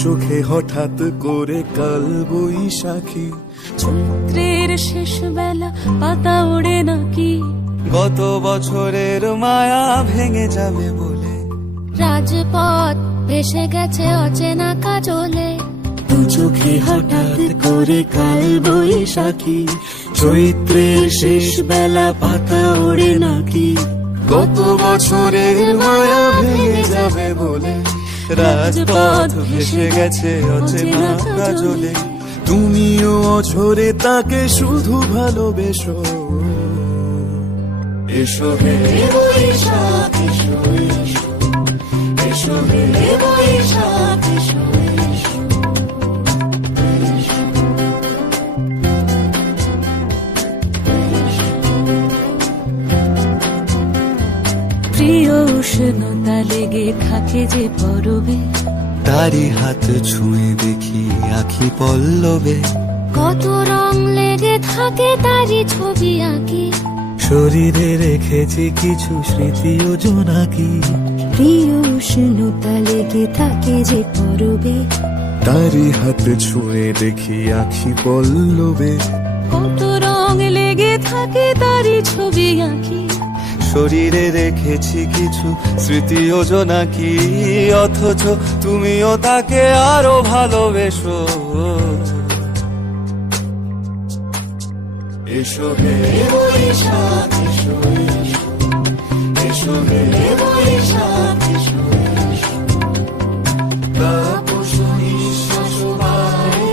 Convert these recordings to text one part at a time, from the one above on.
চোখে হঠাৎ করে কাল বৈশাখী, চৈত্রের শেষ বেলা পাতা ওড়ে নাকি, গত বছরের মায়া ভেঙে যাবে বলে, রাজপথ ভেসে গেছে অচেনা কাজলে, দু চোখে হঠাৎ করে কাল বৈশাখী, চৈত্রের শেষ বেলা পাতা ওড়ে নাকি, গত বছরের মায়া ভেঙে যাবে বলে, রাজপথ ভেসে গেছে অচেনা কাজলে, তুমিও অঝরে তাকে শুধু ভালোবেসো। এসো হে বৈশাখ এসো, এসো হে বৈশাখ এসো। প্রিয় উষ্ণতা লেগে থাকে যে পরবে, তারি হাত ছুঁয়ে দেখি আখি পল্লবে, কত রং লেগে থাকে তারই ছবি আঁকি, শরীরে রেখেছি কিছু স্মৃতি ও জোনাকি, প্রিয় উষ্ণতা লেগে থাকে যে পরবে, তারি হাত ছুঁয়ে দেখি আখি পল্লবে, কত রং লেগে থাকে তারই ছবি আঁকি, শরীরে রেখেছি কিছু স্মৃতি ও জোনাকি, অথচ তুমিও তাকে আরো ভালোবেসো। এসো হে বৈশাখ এসো, এসো হে বৈশাখ এসো, তাপস নিঃশ্বাস বায়ে,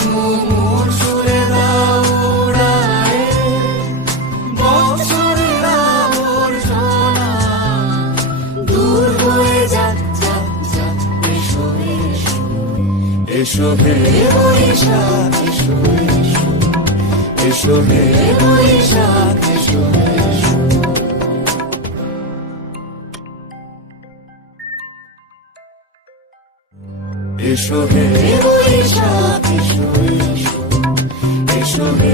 মুমুর সুরে দাও উড়ায়ে, বৎসরের আবর্জনা দূর হয়ে যাক যাক যাক। এসো এসো, এসো হে বৈশাখ এসো, এসো হে বৈশাখ এসো। এসো হে বৈশাখ এসো, এসো হে